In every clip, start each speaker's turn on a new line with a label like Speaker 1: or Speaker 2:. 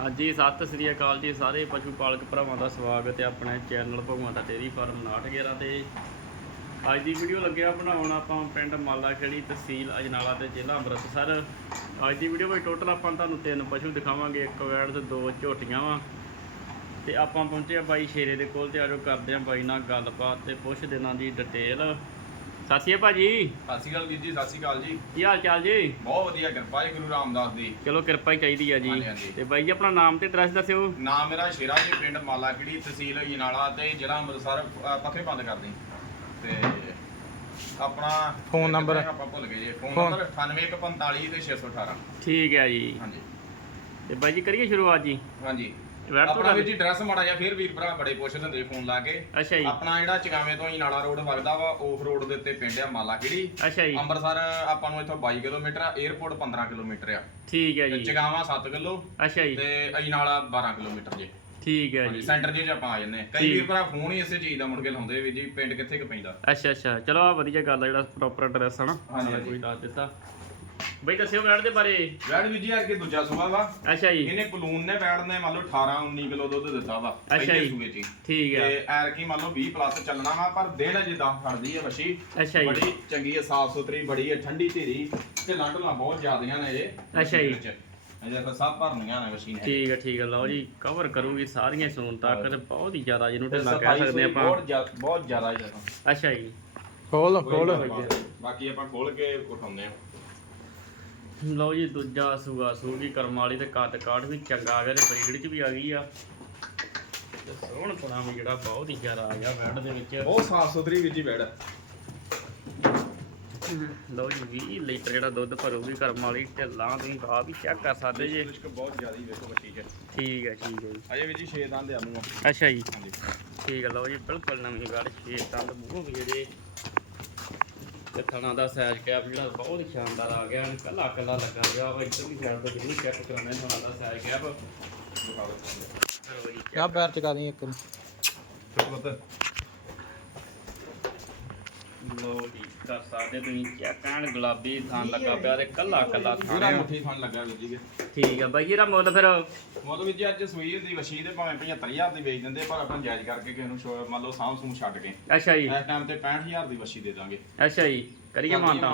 Speaker 1: ਹਾਂਜੀ, ਸਤਿ ਸ੍ਰੀ ਅਕਾਲ ਜੀ ਸਾਰੇ ਪਸ਼ੂ ਪਾਲਕ ਭਰਾਵਾਂ ਦਾ ਸਵਾਗਤ ਹੈ ਆਪਣੇ ਚੈਨਲ ਭਗਵਾਨ ਦਾ ਡੇਅਰੀ ਫਾਰਮ 911 ਤੇ। ਅੱਜ ਦੀ ਵੀਡੀਓ ਲੱਗਿਆ ਬਣਾਉਣ ਆਪਾਂ ਪਿੰਡ ਮਾਲਾ ਖੇੜੀ ਤਹਿਸੀਲ ਅਜਨਾਲਾ ਤੇ ਜ਼ਿਲ੍ਹਾ ਅੰਮ੍ਰਿਤਸਰ। ਅੱਜ ਦੀ ਵੀਡੀਓ ਵਿੱਚ ਟੋਟਲ ਆਪਾਂ ਤੁਹਾਨੂੰ ਤਿੰਨ ਪਸ਼ੂ ਦਿਖਾਵਾਂਗੇ, ਇੱਕ ਵੈੜ ਤੇ ਦੋ ਝੋਟੀਆਂ ਵਾ। ਤੇ ਆਪਾਂ ਪਹੁੰਚੇ ਆ ਬਾਈ ਸ਼ੇਰੇ ਦੇ ਕੋਲ ਤੇ ਆਜੋ ਕਰਦੇ ਆ ਬਾਈ ਨਾਲ ਗੱਲਬਾਤ ਤੇ ਪੁੱਛਦੇ ਇਹਨਾਂ ਦੀ ਡਿਟੇਲ ਸਤਿ ਸ਼੍ਰੀ ਅਕਾਲ ਜੀ
Speaker 2: ਸਤਿ ਸ਼੍ਰੀ ਅਕਾਲ ਵੀਰ ਜੀ ਸਤਿ ਸ਼੍ਰੀ ਅਕਾਲ ਜੀ।
Speaker 1: ਕੀ ਹਾਲ ਚਾਲ ਜੀ?
Speaker 2: ਬਹੁਤ ਵਧੀਆ ਕਿਰਪਾ ਹੈ ਗੁਰੂ ਰਾਮਦਾਸ ਦੀ।
Speaker 1: ਚਲੋ ਕਿਰਪਾ ਹੀ ਚਾਹੀਦੀ ਆ ਜੀ।
Speaker 2: ਹਾਂਜੀ।
Speaker 1: ਤੇ ਬਾਈ ਜੀ ਆਪਣਾ ਨਾਮ ਤੇ ਐਡਰੈਸ ਦੱਸਿਓ।
Speaker 2: ਨਾਮ ਮੇਰਾ ਸ਼ੇਰਾ ਜੀ ਪਿੰਡ ਮਾਲਾਖੜੀ ਤਹਿਸੀਲ ਅਜਨਾਲਾ ਤੇ ਜ਼ਿਲ੍ਹਾ ਅੰਮ੍ਰਿਤਸਰ ਅ, ਪੱਖੇ ਬੰਦ ਕਰਦੇ ਤੇ ਆਪਣਾ
Speaker 3: ਫੋਨ ਨੰਬਰ?
Speaker 2: ਆਪਾਂ ਭੁੱਲ ਗਏ ਜੀ। Phone
Speaker 3: phone.
Speaker 2: ਨੰਬਰ 9845 ਤੇ 618
Speaker 1: ਠੀਕ ਹੈ ਜੀ।
Speaker 2: ਹਾਂਜੀ।
Speaker 1: ਤੇ ਬਾਈ ਜੀ ਕਰੀਏ ਸ਼ੁਰੂਆਤ ਜੀ।
Speaker 2: ਹਾਂਜੀ।
Speaker 1: ਵੈਟ ਤੋਂ
Speaker 2: ਆਪਣਾ ਵੀਰ ਜੀ ਡਰੈਸ ਮਾੜਾ ਜਿਹਾ ਫਿਰ ਵੀਰ ਭਰਾ ਬੜੇ ਪੁੱਛਦੇ ਹੁੰਦੇ ਫੋਨ ਲਾ ਕੇ।
Speaker 1: ਅੱਛਾ ਜੀ।
Speaker 2: ਆਪਣਾ ਜਿਹੜਾ ਚਗਾਵੇਂ ਤੋਂ ਅਜਨਾਲਾ ਰੋਡ ਵਗਦਾ ਵਾ ਆਫ ਰੋਡ ਦੇ ਉੱਤੇ ਪਿੰਡ ਆ ਮਾਲਾਖੜੀ।
Speaker 1: ਅੱਛਾ ਜੀ।
Speaker 2: ਅੰਮ੍ਰਿਤਸਰ ਆਪਾਂ ਨੂੰ ਇੱਥੋਂ 22 ਕਿਲੋਮੀਟਰ ਆ 에어ਪੋਰਟ 15 ਕਿਲੋਮੀਟਰ ਆ।
Speaker 1: ਠੀਕ ਹੈ
Speaker 2: ਤੇ
Speaker 1: ਜੀ।
Speaker 2: ਚਗਾਵਾਂ 7 ਕਿਲੋ
Speaker 1: ਅੱਛਾ ਜੀ।
Speaker 2: ਤੇ ਅਜਨਾਲਾ 12 ਕਿਲੋਮੀਟਰ ਜੇ।
Speaker 1: ਠੀਕ ਹੈ
Speaker 2: ਹਾਂਜੀ
Speaker 1: ਜੀ।
Speaker 2: ਸੈਂਟਰ ਜੇ ਆਪਾਂ ਆ ਜੰਨੇ। ਕਈ। ਵੀਰ ਭਰਾ ਫੋਨ ਹੀ ਇਸੇ ਚੀਜ਼ ਦਾ ਮੁੜ ਕੇ ਲਾਉਂਦੇ ਵੀ ਜੀ ਪਿੰਡ ਕਿੱਥੇ ਕੁ ਪੈਂਦਾ।
Speaker 1: ਅੱਛਾ ਅੱਛਾ। ਚਲੋ ਆ ਵਧੀਆ ਗੱਲ ਆ ਜਿਹੜਾ ਪ੍ਰੋਪਰ ਐਡਰੈਸ
Speaker 2: ਹਾਂਜੀ,
Speaker 1: ਨਾਲੇ
Speaker 2: ਹਾਂਜੀ।
Speaker 1: ਕੋਈ ਦੱਸ ਦਿੱਤਾ। ਬਈ ਦੱਸਿਓ ਵੈਟ ਦੇ ਬਾਰੇ।
Speaker 2: ਵੈੜ ਵੀ ਜੀ ਅੱਗੇ ਦੂਜਾ ਸੂਆ ਵਾ।
Speaker 1: ਅੱਛਾ ਜੀ।
Speaker 2: ਇਹਨੇ ਬਲੂਨ ਨੇ ਵੈੜ ਨੇ ਮੰਨ ਲਓ 18 19 ਕਿਲੋ ਦੁੱਧ ਦਿੱਤਾ ਵਾ
Speaker 1: ਅੱਛਾ ਜੀ।
Speaker 2: ਸੂਏ 'ਚ ਹੀ।
Speaker 1: ਠੀਕ
Speaker 2: ਤੇ
Speaker 1: ਹੈ
Speaker 2: ਐਰ ਕੀ ਮੰਨ ਲਓ 20 ਪਲੱਸ ਚੱਲਣਾ ਵਾ ਪਰ ਦਿਨ ਅਜੇ 10 ਖੜਦੀ ਹੈ ਵਸ਼ੀ
Speaker 1: ਅੱਛਾ ਜੀ।
Speaker 2: ਬੜੀ ਚੰਗੀ ਹੈ ਸਾਫ਼ ਸੁਥਰੀ ਬੜੀ ਹੈ ਠੰਡੀ ਧੀਰੀ ਤੇ ਲੰਡਲਾਂ ਬਹੁਤ ਜ਼ਿਆਦੀਆਂ ਨੇ ਇਹ
Speaker 1: ਅੱਛਾ ਜੀ।
Speaker 2: ਅਜੇ ਤਾਂ ਸਭ ਭਰਨੀਆਂ ਨੇ ਵਸ਼ੀ ਨੇ।
Speaker 1: ਠੀਕ ਹੈ ਠੀਕ ਹੈ ਲਓ ਜੀ ਕਵਰ ਕਰੂਗੀ ਸਾਰੀਆਂ ਸੁਣ ਤੱਕ ਤੇ ਬਹੁਤ ਹੀ ਜ਼ਿਆਦਾ ਜਿਹਨੂੰ
Speaker 2: ਤੇ
Speaker 1: ਢਿੱਲਾ ਕਹਿ ਸਕਦੇ ਆਪਾਂ।
Speaker 2: ਬਹੁਤ ਬਹੁਤ ਜ਼ਿਆਦਾ ਜ਼ਿਆਦਾ
Speaker 1: ਅੱਛਾ ਜੀ।
Speaker 3: ਖੋਲ ਖੋਲ।
Speaker 2: ਬਾਕੀ ਆਪਾਂ ਖੋਲ ਕੇ ਉਠਾਉਂਦੇ ਆ।
Speaker 1: ਲਓ ਜੀ ਦੂਜਾ ਸੂਆ ਸੂਗੀ ਕਰਮ ਵਾਲੀ ਤੇ ਕੱਦ ਕਾਠ ਵੀ ਚੰਗਾ ਆ ਗਿਆ ਤੇ ਬਰੀਡ ਚ ਵੀ ਆ ਗਈ ਆ। ਤੇ ਸੋਹਣ ਪੁਣਾ ਵੀ ਜਿਹੜਾ ਬਹੁਤ ਹੀ ਜ਼ਿਆਦਾ ਆ ਗਿਆ ਵੈਡ ਦੇ ਵਿੱਚ।
Speaker 2: ਬਹੁਤ ਸਾਫ਼ ਸੁਥਰੀ ਵੀਰ ਜੀ ਵੈੜ
Speaker 1: ਲਓ ਜੀ 20 ਲੀਟਰ ਜਿਹੜਾ ਦੁੱਧ ਭਰੂਗੀ ਕਰਮ ਵਾਲੀ ਢਿੱਲਾਂ ਤੁਸੀਂ ਆਪ ਵੀ ਚੈੱਕ ਕਰ ਸਕਦੇ ਜੇ।
Speaker 2: ਲਿਸ਼ਕ ਬਹੁਤ ਜ਼ਿਆਦਾ ਹੀ ਵੇਖੋ ਬੱਚੀ ਚ।
Speaker 1: ਠੀਕ ਹੈ ਠੀਕ ਹੈ ਜੀ।
Speaker 2: ਅਜੇ ਵੀਰ ਜੀ 6 ਦੰਦ ਆ ਮੂੰਹ।
Speaker 1: ਅੱਛਾ ਜੀ। ਠੀਕ ਹੈ ਲਓ ਜੀ ਬਿਲਕੁਲ ਨਵੀਂ ਗੱਲ ਛੇ ਦੰਦ ਮੂੰਹ ਵੀ ਇਹਦੇ। ਤੇ ਥਣਾ ਦਾ ਸਾਈਜ਼ ਕੈਪ ਜਿਹੜਾ ਬਹੁਤ ਹੀ ਸ਼ਾਨਦਾਰ ਆ ਗਿਆ ਕੱਲਾ ਕੱਲਾ ਲੱਗਾ ਗਿਆ ਵਾ ਇੱਧਰ ਵੀ ਸਾਈਡ ਤੋਂ ਜਿੰਨੀ ਚੈੱਕ ਕਰਾਉਣਾ ਥਣਾ ਦਾ ਸਾਈਜ਼ ਕੈਪ
Speaker 2: ਦਿਖਾ ਦਿਓ
Speaker 1: ਕਰੋ ਜੀ
Speaker 3: ਕਿਆ ਪੈਰ ਚਕਾ ਦੀ ਇੱਕ ਨੂੰ?
Speaker 1: ਲੋ ਜੀ। ਕਰ ਸਕਦੇ ਤੁਸੀਂ। ਚੈੱਕ ਐਨ ਗੁਲਾਬੀ ਥਾਂ ਲੱਗਾ ਪਿਆ ਤੇ ਕੱਲਾ ਕੱਲਾ
Speaker 2: ਪੂਰਾ
Speaker 1: ਥਾਂ
Speaker 2: ਮੁੱਠੀ ਥਣ ਲੱਗਾ ਵੀਰ ਜੀ
Speaker 1: ਠੀਕ ਆ ਬਾਈ ਇਹਦਾ ਮੁੱਲ ਫਿਰ
Speaker 2: ਮਤਲਬ ਵੀਰ ਜੀ ਅੱਜ ਸੂਈ ਦੀ ਵਸ਼ੀ ਦੇ ਭਾਵੇਂ 75000 ਦੀ ਵੇਚ ਦਿੰਦੇ ਪਰ ਆਪਾਂ ਜਾਇਜ਼ ਕਰਕੇ ਕਿਸੇ ਨੂੰ ਸ਼ੋ- ਮੰਨ ਲਓ ਸਾਂਭ ਸੂਮ ਛੱਡ ਕੇ।
Speaker 1: ਅੱਛਾ ਜੀ।
Speaker 2: ਇਸ ਟਾਈਮ ਤੇ 65000 ਦੀ ਵਸ਼ੀ ਦੇ ਦਾਂਗੇ।
Speaker 1: ਅੱਛਾ ਜੀ ਕਰੀਏ ਮਾਨਤਾ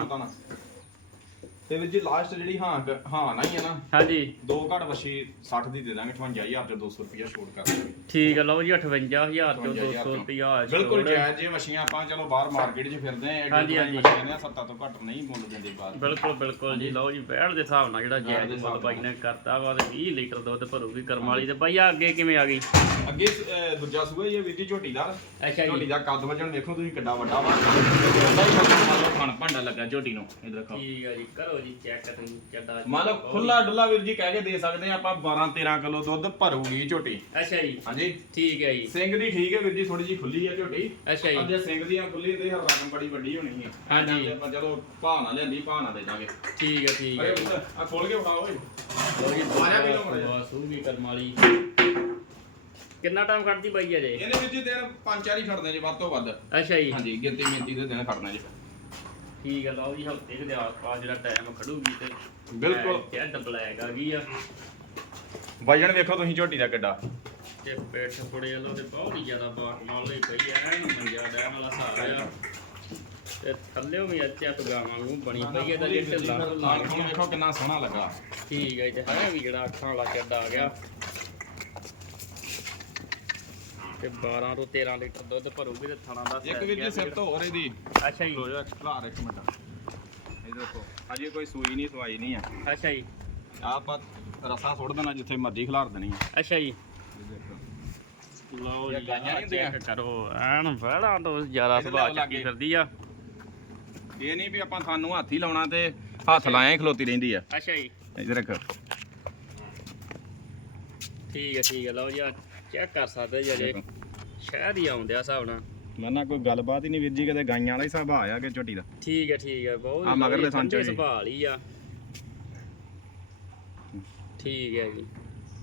Speaker 2: ਤੇ ਵੀਰ ਜੀ ਲਾਸਟ ਜਿਹੜੀ ਹਾਂ ਕ- ਹਾਂ ਨਾ ਹੀ ਹੈ ਨਾ
Speaker 1: ਹਾਂਜੀ।
Speaker 2: ਦੋ ਘੜ ਵਸ਼ੀ 60 ਦੀ ਦੇ ਦਾਂਗੇ 58000 ਤੇ 200 ਰੁਪਇਆ ਛੋੜ ਕਰ ਦਾਂਗੇ
Speaker 1: ਠੀਕ ਆ ਲਓ ਜੀ 58000 ਤੋਂ 200
Speaker 2: ਚੋਂ।
Speaker 1: ਰੁਪਿਆ
Speaker 2: ਬਿਲਕੁਲ ਜਾਇਜ਼ ਜੇ ਵਸ਼ੀਆਂ ਆਪਾਂ ਚਲੋ ਬਾਹਰ ਮਾਰਕੀਟ 'ਚ ਫਿਰਦੇ ਆਂ
Speaker 1: ਹਾਂਜੀ,
Speaker 2: ਐਡੀ
Speaker 1: ਹਾਂਜੀ।
Speaker 2: ਵਸ਼ੀਆਂ ਨੇ ਸੱਤਾ ਤੋਂ ਘੱਟ ਨਹੀਂ ਮੁੱਲ ਦਿੰਦੇ ਬਾਹਰ।
Speaker 1: ਬਿਲਕੁਲ ਬਿਲਕੁਲ ਜੀ ਲਓ ਜੀ ਬੈੜ ਦੇ ਹਿਸਾਬ ਨਾਲ ਜਿਹੜਾ
Speaker 2: ਬੈੜ ਦੇ
Speaker 1: ਜਾਇਜ਼
Speaker 2: ਹਿਸਾਬ
Speaker 1: ਮੁੱਲ ਬਾਈ। ਨੇ ਕਰਤਾ ਵਾ ਤੇ 20 ਲੀਟਰ ਦੁੱਧ ਭਰੂਗੀ ਕਰਮ ਵਾਲੀ ਤੇ ਬਾਈ ਆ ਅੱਗੇ ਕਿਵੇਂ ਆ ਗਈ?
Speaker 2: ਅੱਗੇ ਅਹ, ਦੂਜਾ ਸੂਆ ਇਹ ਵੀਰ ਜੀ ਝੋਟੀਦਾਰ।
Speaker 1: ਅੱਛਾ
Speaker 2: ਝੋਟੀ ਦਾ ਕੱਦ ਵਜਣ ਵੇਖੋ ਤੁਸੀਂ ਕਿੱਡਾ ਵੱਡਾ ਵਾ। ਉਹਦਾ ਹੀ ਮੰਨ ਲਓ ਖਾਣ ਭਾਂਡਾ ਲੱਗਾ ਝੋਟੀ ਨੂੰ ਇਧਰ ਦੇਖੋ
Speaker 1: ਠੀਕ ਆ ਜੀ ਕਰੋ ਜੀ ਚੈੱਕ ਤੁਸੀਂ ਚੱਡਾ
Speaker 2: ਮੰਨ ਲਓ ਖੁੱਲਾ ਡੁੱਲਾ ਵੀਰ ਜੀ ਕਹਿ ਕੇ ਦੇ ਸਕਦੇ ਆ ਆਪਾਂ 12 13 ਕਿਲੋ ਦੁੱਧ ਭਰੂਗੀ ਝੋਟੀ।
Speaker 1: ਅੱਛਾ ਜੀ।
Speaker 2: ਹਾਂਜੀ।
Speaker 1: ਠੀਕ ਹੈ ਜੀ।
Speaker 2: ਸਿੰਘ ਦੀ ਠੀਕ ਹੈ ਵੀਰ ਜੀ ਥੋੜੀ ਜੀ ਖੁੱਲੀ ਹੈ ਝੋਟੀ।
Speaker 1: ਅੱਛਾ ਜੀ।
Speaker 2: ਅੱਗੇ ਸਿੰਘ ਦੀਆਂ ਖੁੱਲੀ ਹੁੰਦੀ ਹੈ ਰਕਮ ਬੜੀ ਵੱਡੀ ਹੋਣੀ ਹੈ
Speaker 1: ਹਾਂਜੀ।
Speaker 2: ਤੇ ਆਪਾਂ ਚਲੋ ਨਾ ਲੈਂਦੀ ਨਾ ਦੇ ਦਾਂਗੇ।
Speaker 1: ਠੀਕ ਹੈ ਠੀਕ
Speaker 2: ਅਰੇ
Speaker 1: ਹੈ
Speaker 2: ਪੁੱਤ, ਆ ਖੋਲ ਕੇ ਵਿਖਾ ਓਏ।
Speaker 1: ਲਓ ਜੀ
Speaker 2: ਮਾਰਿਆ ਕਿਲੋ ਮਾਰਿਆ।
Speaker 1: ਬਸ ਸੂਗੀ ਕਰਮ ਵਾਲੀ। ਕਿੰਨਾ ਟਾਈਮ ਕੱਢਦੀ ਬਾਈ ਅਜੇ?
Speaker 2: ਇਹਨੇ ਵਿੱਚ ਦਿਨ ਪੰਜ ਚਾਰ ਹੀ ਖੜਨੇ ਜੀ ਵੱਧ ਤੋਂ ਵੱਧ।
Speaker 1: ਅੱਛਾ ਜੀ।
Speaker 2: ਹਾਂਜੀ ਗਿਣਤੀ ਮਿੰਤੀ ਦੇ ਦਿਨ ਖੜਨੇ ਜੀ।
Speaker 1: ਠੀਕ ਹੈ ਲਓ ਜੀ ਹਫ਼ਤੇ ਦੇ ਆਸ-ਪਾਸ ਜਿਹੜਾ ਟਾਈਮ ਖੜੂਗੀ ਤੇ
Speaker 2: ਬਿਲਕੁਲ।
Speaker 1: ਚੈੱਡ ਬਲੈਕ ਆ ਗਈ ਆ।
Speaker 2: ਵਜਣ ਵੇਖੋ ਤੁਸੀਂ ਝੋਟੀ ਦਾ ਕਿੱਡਾ।
Speaker 1: ਤੇ ਪੇਟ ਥੋੜੇ ਵੱਲੋਂ ਤੇ ਬਹੁਤ ਹੀ ਜ਼ਿਆਦਾ ਬਾਕਮਾਲ ਹੋਈ ਪਈ ਐ ਐਨ ਮੰਜਾ ਡੈਣ ਵਾਲਾ ਹਿਸਾਬ ਆ। ਤੇ ਥੱਲੇੋਂ ਵੀ ਅੱਛਾ ਪਗਾਵਾਂ ਨੂੰ ਬਣੀ ਪਈ ਐ ਤਾਂ ਜੇ ਢਿੱਲਾ
Speaker 2: ਵੇਖੋ ਕਿੰਨਾ ਸੋਹਣਾ ਲੱਗਾ।
Speaker 1: ਠੀਕ ਹੈ ਤੇ ਹੈ ਵੀ ਜਿਹੜਾ ਅੱਖਾਂ ਵਾਲਾ ਚੱਡ ਆ ਗਿਆ। ਤੇ 12 ਤੋਂ 13 ਲੀਟਰ ਦੁੱਧ ਭਰੂਗੀ ਤੇ ਥਣਾ ਦਾ
Speaker 2: ਇੱਕ ਵੀਰ ਜੀ ਸਿਰ ਤੋਂ ਹੋਰ ਇਹਦੀ।
Speaker 1: ਅੱਛਾ ਜੀ।
Speaker 2: ਲੋ ਜਾ ਖਲਾਰ ਇੱਕ ਮਿੰਟ। ਇਹ ਦੇਖੋ ਅਜੇ ਕੋਈ ਸੂਈ ਨਹੀਂ ਸਵਾਈ ਨਹੀਂ ਆ।
Speaker 1: ਅੱਛਾ ਜੀ।
Speaker 2: ਆਹ ਆਪਾਂ ਰਸਾ ਸੁੱਟ ਦੇਣਾ ਜਿੱਥੇ ਮਰਜ਼ੀ ਖਲਾਰ ਦੇਣੀ ਆ।
Speaker 1: ਅੱਛਾ ਜੀ।
Speaker 2: ਇਹ ਦੇਖੋ।
Speaker 1: ਲਓ ਜੀ
Speaker 2: ਗਾਈਆਂ
Speaker 1: ਆਹ
Speaker 2: ਨੀ ਹੁੰਦੀਆਂ?
Speaker 1: check ਕਰੋ। ਐਨ ਵੜਾ ਤੋਂ ਜ਼ਿਆਦਾ ਸੁਭਾਅ ਚੱਕੀ। ਫਿਰਦੀ ਆ।
Speaker 2: ਇਹ ਨਹੀਂ ਵੀ ਆਪਾਂ ਤੁਹਾਨੂੰ ਹੱਥ ਹੀ ਲਾਉਣਾ ਤੇ ਹੱਥ ਲਾਇਆ ਹੀ ਖਲੋਤੀ ਰਹਿੰਦੀ ਆ।
Speaker 1: ਅੱਛਾ ਜੀ।
Speaker 2: ਇਧਰ ਰੱਖ।
Speaker 1: ਠੀਕ ਹੈ ਠੀਕ ਹੈ ਲਓ ਜੀ ਚੈੱਕ ਕਰ ਸਕਦੇ ਜੀ ਅਜੇ? ਸ਼ਹਿਰ ਹੀ ਆਉਂਦੇ ਆ ਹਿਸਾਬ ਨਾਲ।
Speaker 2: ਮੈਂ ਨਾ ਕੋਈ ਗੱਲਬਾਤ ਹੀ ਨਹੀਂ ਵੀਰ ਜੀ ਕਦੇ ਗਾਈਆਂ ਵਾਲਾ ਹੀ ਸੁਭਾਅ ਆ ਕਿ ਝੋਟੀ ਦਾ।
Speaker 1: ਠੀਕ ਹੈ ਠੀਕ ਹੈ ਬਹੁਤ
Speaker 2: ਆਹ ਮਗਰਲੇ ਥਣ ਚੋਂ
Speaker 1: ਠੰਡੇ
Speaker 2: ਜੀ।
Speaker 1: ਸੁਭਾਅ ਹੀ ਆ। ਠੀਕ ਹੈ ਜੀ।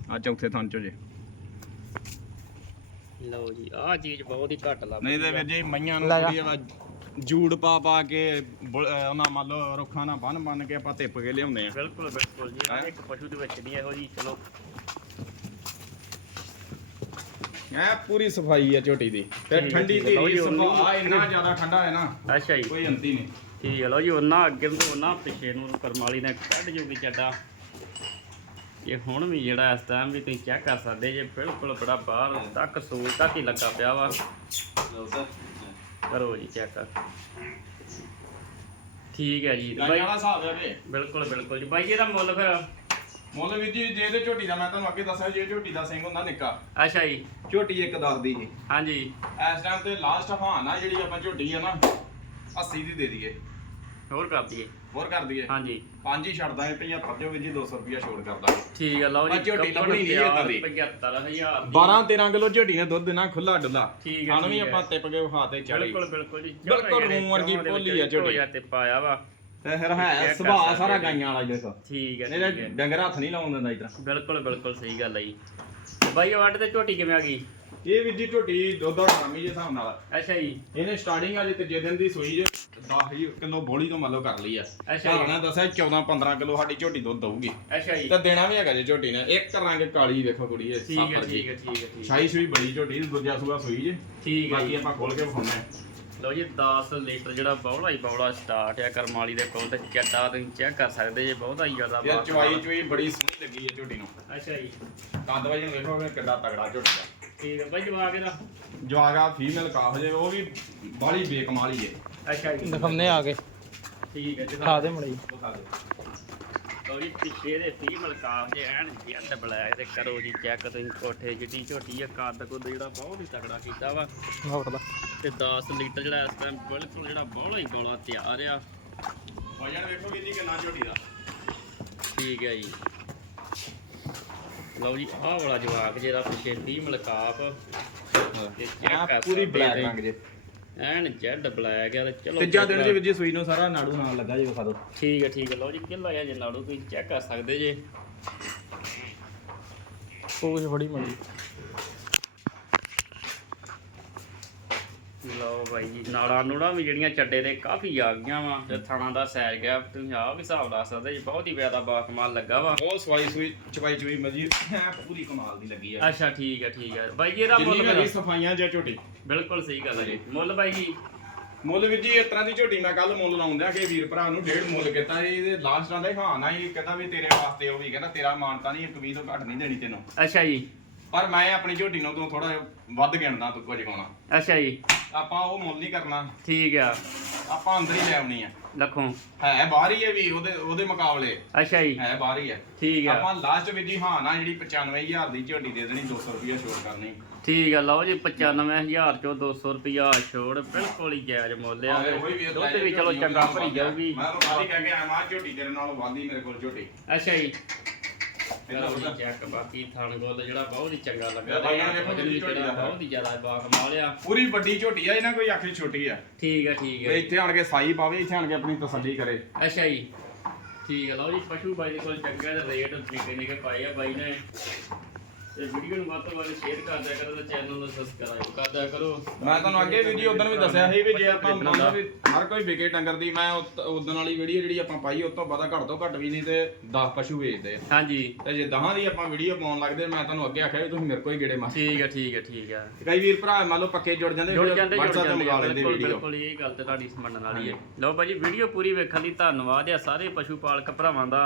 Speaker 2: ਆ ਚੌਥੇ ਥਾਂ ਚੋ ਜੇ।
Speaker 1: ਲਓ ਜੀ ਆਹ ਚੀਜ਼ ਬਹੁਤ ਹੀ ਘੱਟ ਲੱਗ
Speaker 2: ਨਹੀਂ ਤੇ ਵੀਰ ਜੀ ਮਈਆਂ ਨੂੰ
Speaker 3: ਲੈ ਜਾ।
Speaker 2: ਥੋੜੀ ਆ ਜੂੜ ਪਾ ਪਾ ਕੇ ਉਹਨਾਂ ਮੰਨ ਲਓ ਰੁੱਖਾਂ ਨਾਲ ਬੰਨ ਬੰਨ ਕੇ ਆਪਾਂ ਧਿੱਪ ਕੇ ਲਿਆਉਂਦੇ ਆ।
Speaker 1: ਬਿਲਕੁਲ ਬਿਲਕੁਲ ਜੀ ਇੱਕ ਪਸ਼ੂ ਦੇ ਵਿੱਚ ਨਹੀਂ ਇਹੋ ਜੀ ਚਲੋ।
Speaker 2: ਐ ਪੂਰੀ ਸਫ਼ਾਈ ਆ ਝੋਟੀ ਦੀ। ਤੇ
Speaker 1: ਠੀਕ ਹੈ,
Speaker 2: ਠੰਡੀ
Speaker 1: ਠੀਕ। ਹੈ। ਲਓ
Speaker 2: ਧੀਰੀ
Speaker 1: ਜੀ, ਉਨੀ-
Speaker 2: ਸੁਭਾਅ ਇੰਨਾ ਜ਼ਿਆਦਾ ਠੰਡਾ ਹੈ ਨਾ
Speaker 1: ਅੱਛਾ ਜੀ।
Speaker 2: ਕੋਈ ਅੰਤੀ ਨਹੀਂ।
Speaker 1: ਠੀਕ ਹੈ ਲਓ ਜੀ ਉਹਨਾਂ ਅੱਗੇ ਨੂੰ ਤੇ ਉਹਨਾਂ ਪਿੱਛੇ ਨੂੰ ਕਰਮਾਲੀ ਨੇ ਕੱਢ ਜੂਗੀ ਚੱਡਾ। ਇਹ ਹੁਣ ਵੀ ਜਿਹੜਾ ਇਸ ਟਾਈਮ ਵੀ ਤੁਸੀਂ ਚੈੱਕ ਕਰ ਸਕਦੇ ਜੇ ਬਿਲਕੁਲ ਬੜਾ ਬਾਹਰ ਤੱਕ ਸੂਲ ਤੱਕ ਹੀ ਲੱਗਾ ਪਿਆ ਵਾ। ਕਰੋ ਜੀ ਚੈੱਕ ਠੀਕ ਹੈ ਜੀ।
Speaker 2: ਗਾਈਆਂ
Speaker 1: ਬਾਈ
Speaker 2: ਵਾਲਾ ਹਿਸਾਬ ਹੈ ਵੇ
Speaker 1: ਬਿਲਕੁਲ ਬਿਲਕੁਲ ਜੀ। ਬਾਈ ਇਹਦਾ ਮੁੱਲ ਫਿਰ?
Speaker 2: ਮੁੱਲ ਵੀ ਜੀ ਜੇ ਤੇ ਝੋਟੀ ਦਾ ਮੈਂ ਤੁਹਾਨੂੰ ਅੱਗੇ ਦੱਸਿਆ ਜੇ ਝੋਟੀ ਦਾ ਸਿੰਘ ਹੁੰਦਾ ਨਿੱਕਾ
Speaker 1: ਅੱਛਾ ਜੀ।
Speaker 2: ਝੋਟੀ ਇੱਕ ਦੱਸਦੀ ਸੀ
Speaker 1: ਹਾਂਜੀ।
Speaker 2: ਇਸ ਟਾਈਮ ਤੇ ਲਾਸਟ ਹਾਨ ਆ ਜਿਹੜੀ ਆਪਾਂ ਝੋਟੀ ਆ ਨਾ 80 ਦੀ ਦੇ ਦਈਏ।
Speaker 1: ਹੋਰ ਕਰ ਦਈਏ।
Speaker 2: ਹੋਰ ਕਰ ਦਈਏ।
Speaker 1: ਹਾਂਜੀ।
Speaker 2: ਪੰਜ ਹੀ ਛੱਡ ਦਾਂਗੇ 75 ਜੋ ਵੀ ਜੀ 200 ਰੁਪਿਆ ਛੋੜ ਕਰ ਦਾਂਗੇ।
Speaker 1: ਠੀਕ ਹੈ ਲਓ ਜੀ
Speaker 2: ਝੋਟੀ ਲੱਭਣੀ ਨਹੀਂ ਏਦਾਂ ਦੀ।
Speaker 1: 75000
Speaker 2: 12 13 ਕਿਲੋ ਝੋਟੀ ਨੇ ਦੁੱਧ ਦੇਣਾ ਖੁੱਲਾ ਡੁੱਲਾ
Speaker 1: ਠੀਕ
Speaker 2: ਖਾਣ ਵੀ। ਆਪਾਂ ਟਿਪ ਕੇ ਵਿਖਾ ਤੇ ਚੜੀ
Speaker 1: ਬਿਲਕੁਲ ਬਿਲਕੁਲ ਜੀ
Speaker 2: ਬਿਲਕੁਲ ਰੂਮ ਵਰਗੀ ਭੋਲੀ ਆ ਝੋਟੀ।
Speaker 1: ਤੇ ਪਾਇਆ ਵਾ।
Speaker 2: ਤੇ ਫਿਰ ਹੈ ਸੁਭਾਅ ਸਾਰਾ। ਗਾਈਆਂ ਵਾਲਾ ਦੇਖੋ।
Speaker 1: ਠੀਕ ਹੈ
Speaker 2: ਇਹਦਾ
Speaker 1: ਠੀਕ ਹੈ।
Speaker 2: ਡੰਗਰ ਹੱਥ ਨਹੀਂ ਲਾਉਣ ਦਿੰਦਾ ਇਤਰਾ
Speaker 1: ਬਿਲਕੁਲ ਬਿਲਕੁਲ ਸਹੀ ਗੱਲ ਹੈ ਜੀ। ਤੇ ਬਾਈ ਵੱਢ ਤੇ ਝੋਟੀ ਕਿਵੇਂ ਆ ਗਈ?
Speaker 2: ਇਹ ਵੀ ਜੀ ਝੋਟੀ ਦੁੱਧ ਦਾ ਡਰਾਮੀ ਜੇ ਹਿਸਾਬ ਨਾਲ।
Speaker 1: ਅੱਛਾ ਜੀ।
Speaker 2: ਇਹਨੇ ਸਟਾਰਟਿੰਗ ਅੱਜ ਤੀਜੇ ਦਿਨ ਦੀ ਸੂਈ ਜੇ 10 ਕਿਲੋ ਬੋਲੀ ਤੋਂ ਮੰਨ ਲਓ ਕਰ ਲਈ ਆ।
Speaker 1: ਅੱਛਾ ਜੀ।
Speaker 2: ਧਾਰਨਾ ਦੱਸਿਆ 14 15 ਕਿਲੋ ਸਾਡੀ ਝੋਟੀ ਦੁੱਧ ਦਊਗੀ।
Speaker 1: ਅੱਛਾ ਜੀ।
Speaker 2: ਤੇ ਦੇਣਾ ਵੀ ਹੈਗਾ ਜੇ ਝੋਟੀ ਨੇ। ਇੱਕ ਰੰਗ ਕਾਲੀ ਵੇਖੋ ਕੁੜੀ ਇਹ
Speaker 1: ਠੀਕ ਹੈ ਠੀਕ ਹੈ ਠੀਕ ਹੈ
Speaker 2: ਸ਼ਾਹੀ ਸੂਈ ਬੜੀ ਝੋਟੀ ਦੂਜਾ ਸੂਆ ਸੂਈ ਜੇ।
Speaker 1: ਠੀਕ ਹੈ
Speaker 2: ਬਾਕੀ
Speaker 1: ਜੀ।
Speaker 2: ਆਪਾਂ ਖੋਲ ਕੇ ਵਿਖਾਉਂਦੇ ਹਾਂ।
Speaker 1: ਲਓ ਜੀ 10 ਲੀਟਰ ਜਿਹੜਾ ਬੌਲਾ ਹੀ ਬੌਲਾ ਸਟਾਰਟ ਆ ਕਰਮਾਲੀ ਦੇ ਕੋਲ ਤੇ ਚੱਡਾ ਤੁਸੀਂ ਚੈੱਕ ਕਰ ਸਕਦੇ ਜੇ ਬਹੁਤਾ ਹੀ ਜ਼ਿਆਦਾ
Speaker 2: ਇਹ
Speaker 1: ਬਾਤ
Speaker 2: ਚਵਾਈ ਚਵਾਈ ਬੜੀ ਸੋਹਣੀ ਲੱਗੀ ਹੈ ਝੋਟੀ ਨੂੰ।
Speaker 1: ਅੱਛਾ ਜੀ।
Speaker 2: ਕੱਦ ਵਜਨ ਵੇਖੋ ਕਿ ਕਿੱਡਾ ਤਗੜਾ ਝੋਟੀ ਦਾ
Speaker 1: ਠੀਕ ਹੈ ਬਾਈ ਜਵਾ ਕੇ ਦਾ
Speaker 2: ਜਵਾਗਾ ਫੀਮੇਲ ਕਾਫ ਜੇ ਉਹ ਵੀ ਬਾਲੀ ਬੇਕਮਾਲ ਹੀ
Speaker 1: ਅੱਛਾ ਜੀ।
Speaker 3: ਦਿਖਾਉਂਦੇ ਆ ਕੇ।
Speaker 1: ਠੀਕ ਹੈ ਜੀ।
Speaker 3: ਖਾ ਦੇ
Speaker 2: ਦਿਓ।
Speaker 1: ਲਓ ਜੀ ਪਿੱਛੇ ਦੇ ਫੀ ਮਲਕਾਫ ਜੇ ਐਨ ਜੱਟ ਬਲੈਕ ਤੇ ਕਰੋ ਜੀ ਚੈੱਕ ਤੁਸੀਂ ਕੋਠੇ ਜਿੱਡੀ ਝੋਟੀ ਆ ਕੱਦ ਕੁੱਦ ਜਿਹੜਾ ਬਹੁਤ ਹੀ ਤਗੜਾ ਕੀਤਾ ਵਾ।
Speaker 3: ਹੋਰ ਦਾ।
Speaker 1: ਤੇ 10 ਲੀਟਰ ਜਿਹੜਾ ਇਸ ਟਾਈਮ ਬਿਲਕੁਲ ਜਿਹੜਾ ਬੌਲਾ ਹੀ ਬੌਲਾ ਤਿਆਰ ਆ।
Speaker 2: ਵਜਨ ਵੇਖੋ ਵੀ ਜੀ ਕਿੰਨਾ ਝੋਟੀ ਦਾ।
Speaker 1: ਠੀਕ ਹੈ ਜੀ। ਲਓ ਜੀ ਆਹ ਵਾਲਾ ਜਵਾਕ ਜਿਹਦਾ ਪਿੱਛੇ ਫੀ ਮਲਕਾਫ ਤੇ check
Speaker 2: ਆਹ
Speaker 1: ਕਰ
Speaker 2: ਪੂਰੀ ਬਲੈਕ। ਰੰਗ ਜੇ।
Speaker 1: ਐਨ ਜੈਡ ਬਲੈਕ ਆ ਤੇ ਚਲੋ
Speaker 2: ਤੀਜਾ ਦਿਨ ਜੇ ਵਿੱਚ ਜੀ ਸੂਈ ਨੂੰ ਸਾਰਾ ਨਾੜੂ ਨਾਲ ਲੱਗਾ ਜੀ ਵਿਖਾ ਦਿਓ।
Speaker 1: ਠੀਕ ਹੈ ਠੀਕ ਹੈ ਲਓ ਜੀ ਕਿੱਲਾ ਆ ਜੇ ਨਾੜੂ ਤੁਸੀਂ ਚੈੱਕ ਕਰ ਸਕਦੇ ਜੇ।
Speaker 3: ਪੂਛ ਬੜੀ ਮੜੀ
Speaker 1: ਲਓ ਬਾਈ ਜੀ ਨਾੜਾ ਨੂੜਾ ਵੀ ਜਿਹੜੀਆਂ ਚੱਡੇ ਦੇ ਕਾਫੀ ਆ ਗਈਆਂ ਵਾ ਤੇ ਥਣਾ ਦਾ ਸੈਰ ਗਿਆ ਤੁਸੀਂ ਆਹ ਵੀ ਹਿਸਾਬ ਲਾ ਸਕਦੇ ਜੀ ਬਹੁਤ ਹੀ ਜ਼ਿਆਦਾ ਬਾਕਮਾਲ ਲੱਗਾ ਵਾ।
Speaker 2: ਬਹੁਤ ਸਵਾਈ ਸੂਈ ਚਵਾਈ ਚਵਾਈ ਮਜੀ ਪੂਰੀ ਕਮਾਲ ਦੀ ਲੱਗੀ ਆ।
Speaker 1: ਅੱਛਾ ਠੀਕ ਹੈ ਠੀਕ ਹੈ ਬਾਈ ਜੀ ਇਹਦਾ ਮੁੱਲ
Speaker 2: ਜਿੰਨੀ ਮੇਰੀ? ਸਫਾਈਆਂ ਜਾਂ ਝੋਟੀ?
Speaker 1: ਬਿਲਕੁਲ ਸਹੀ ਗੱਲ ਹੈ ਜੀ। ਮੁੱਲ ਬਾਈ ਜੀ?
Speaker 2: ਮੁੱਲ ਵੀ ਜੀ ਇਸ ਤਰ੍ਹਾਂ ਦੀ ਝੋਟੀ ਮੈਂ ਕੱਲ ਮੁੱਲ ਲਾਉਂਦਿਆ ਕਿ ਵੀਰ ਭਰਾ ਨੂੰ ਡੇਢ ਮੁੱਲ ਕੀਤਾ ਜੀ ਇਹਦੇ ਲਾਸਟ ਆਂਦਾ ਹੀ ਨਾ ਹੀ ਕਹਿੰਦਾ ਵੀ ਤੇਰੇ ਵਾਸਤੇ ਉਹ ਵੀ ਕਹਿੰਦਾ ਤੇਰਾ ਮਾਨਤਾ ਨਹੀਂ ਇੱਕ ਵੀਹ ਤੋਂ ਘੱਟ ਨਹੀਂ ਦੇਣੀ ਤੈਨੂੰ।
Speaker 1: ਅੱਛਾ ਜੀ।
Speaker 2: ਪਰ ਮੈਂ ਆਪਣੀ ਝੋਟੀ ਨੂੰ ਤੋਂ ਥੋੜਾ ਵੱਧ ਗਿਣਦਾ ਤੂੰ ਕੁਝ ਗਾਉਣਾ
Speaker 1: ਅੱਛਾ ਜੀ।
Speaker 2: ਆਪਾਂ ਉਹ ਮੁੱਲ ਨਹੀਂ ਕਰਨਾ।
Speaker 1: ਠੀਕ ਆ।
Speaker 2: ਆਪਾਂ ਅੰਦਰ ਹੀ ਲੈ ਆਉਣੀ ਆ।
Speaker 1: ਲੱਖੋਂ।
Speaker 2: ਹੈ ਬਾਹਰ ਹੀ ਹੈ ਵੀ ਉਹਦੇ ਉਹਦੇ ਮੁਕਾਬਲੇ।
Speaker 1: ਅੱਛਾ ਜੀ।
Speaker 2: ਹੈ ਬਾਹਰ ਹੀ ਹੈ
Speaker 1: ਠੀਕ ਆ।
Speaker 2: ਆਪਾਂ ਲਾਸਟ ਵਿੱਚ ਜੀ ਹਾਂ ਨਾ ਜਿਹੜੀ 95000 ਦੀ ਝੋਟੀ ਦੇ ਦੇਣੀ 200 ਰੁਪਏ ਛੋੜ ਕਰਨੀ।
Speaker 1: ਠੀਕ ਆ ਲਓ ਜੀ 95000 ਚੋਂ 200 ਰੁਪਿਆ ਛੋੜ ਬਿਲਕੁਲ ਹੀ ਜਾਇਜ਼ ਮੁੱਲ ਆ। ਦੁੱਧ ਵੀ ਚਲੋ ਚੰਗਾ ਭਰੀ ਜਾਊਗੀ।
Speaker 2: ਮੈਂ ਬਾਦੀ ਕਹਿ ਕੇ ਆਇਆ ਮਾਂ ਝੋਟੀ ਤੇਰੇ ਨਾਲ ਵਾਦੀ ਮੇਰੇ ਕੋਲ ਝੋਟੀ।
Speaker 1: ਅੱਛਾ ਜੀ।
Speaker 2: ਉਹਦਾ
Speaker 1: ਚੈੱਕ ਬਾਕੀ ਥਣ ਗੋਲ ਜਿਹੜਾ ਬਹੁਤ ਹੀ ਚੰਗਾ ਲੱਗਾ।
Speaker 2: ਇਹ ਬਾਈਆਂ ਨੇ
Speaker 1: ਵਜਨ ਵੀ
Speaker 2: ਝੋਟੀ
Speaker 1: ਤੇਰਾ
Speaker 2: ਦਾ।
Speaker 1: ਬਹੁਤ ਹੀ ਜ਼ਿਆਦਾ ਬਾਕਮਾਲ ਆ।
Speaker 2: ਪੂਰੀ ਵੱਡੀ ਝੋਟੀ ਆ ਇਹਨਾਂ ਕੋਈ ਆਖਰੀ ਛੋਟੀ ਆ।
Speaker 1: ਠੀਕ ਆ ਠੀਕ
Speaker 2: ਇੱਥੇ ਆਣ ਕੇ ਸਾਈ ਪਾਵੇ ਇੱਥੇ ਆਣ ਕੇ ਆਪਣੀ ਤਸੱਲੀ ਕਰੇ।
Speaker 1: ਅੱਛਾ ਜੀ। ਠੀਕ ਹੈ ਲਓ ਜੀ ਪਸ਼ੂ ਬਾਈ ਦੇ ਕੋਲ ਚੰਗਾ ਤੇ ਰੇਟ ਨਿੱਕੇ ਨਿੱਕੇ ਪਾਏ ਆ ਬਾਈ ਨੇ ਤੇ ਵੀਡੀਓ ਨੂੰ ਵੱਧ ਤੋਂ ਵੱਧ ਸ਼ੇਅਰ ਕਰ ਦਿਆ ਕਰੋ ਤੇ ਚੈਨਲ ਨੂੰ ਸਬਸਕ੍ਰਾਈਬ ਕਰ ਦਿਆ ਕਰੋ।
Speaker 2: ਮੈਂ ਤੁਹਾਨੂੰ ਅੱਗੇ ਵੀ ਜੀ ਉਦੋਂ ਵੀ ਦੱਸਿਆ ਸੀ ਵੀ ਜੇ ਆਪਾਂ
Speaker 1: ਖਰੀਦਣ
Speaker 2: ਮੰਨ ਲਓ
Speaker 1: ਦਾ।
Speaker 2: ਵੀ ਹਰ ਕੋਈ ਵਿਕੇ ਡੰਗਰ ਦੀ ਮੈਂ ਉਦੋਂ ਵਾਲੀ ਵੀਡੀਓ ਜਿਹੜੀ ਆਪਾਂ ਪਾਈ ਉਸ ਤੋਂ ਪਤਾ ਘੱਟ ਤੋਂ ਘੱਟ ਵੀ ਨਹੀਂ ਤੇ 10 ਪਸ਼ੂ ਵੇਚਦੇ ਆ।
Speaker 1: ਹਾਂਜੀ।
Speaker 2: ਤੇ ਜੇ ਦਹਾਂ ਦੀ ਆਪਾਂ ਵੀਡੀਓ ਪਾਉਣ ਲੱਗਦੇ ਮੈਂ ਤੁਹਾਨੂੰ ਅੱਗੇ ਆਖਿਆ ਵੀ ਤੁਸੀਂ ਮੇਰੇ ਕੋਲ ਹੀ ਗੇੜੇ ਮਾਰ।
Speaker 1: ਠੀਕ ਹੈ ਠੀਕ ਹੈ ਠੀਕ ਹੈ
Speaker 2: ਕਈ ਵੀਰ ਭਰਾ ਮੰਨ ਲਓ ਪੱਕੇ ਜੁੜ ਜਾਂਦੇ
Speaker 1: ਜੁੜ
Speaker 2: ਫਿਰ
Speaker 1: ਜਾਂਦੇ ਜੁੜ
Speaker 2: WhatsApp ਤੇ
Speaker 1: ਜਾਂਦੇ।
Speaker 2: ਮੰਗਾ
Speaker 1: ਆ,
Speaker 2: ਲੈਂਦੇ
Speaker 1: ਬਿਲਕੁਲ
Speaker 2: ਵੀਡੀਓ
Speaker 1: ਬਿਲਕੁਲ ਇਹ ਗੱਲ ਤੇ ਤੁਹਾਡੀ ਮੰਨਣ ਵਾਲੀ ਹੈ ਲਓ ਭਾਜੀ ਵੀਡੀਓ ਪੂਰੀ ਵੇਖਣ ਲਈ ਧੰਨਵਾਦ ਆ ਸਾਰੇ ਪਸ਼ੂ ਪਾਲਕ ਭਰਾਵਾਂ ਦਾ।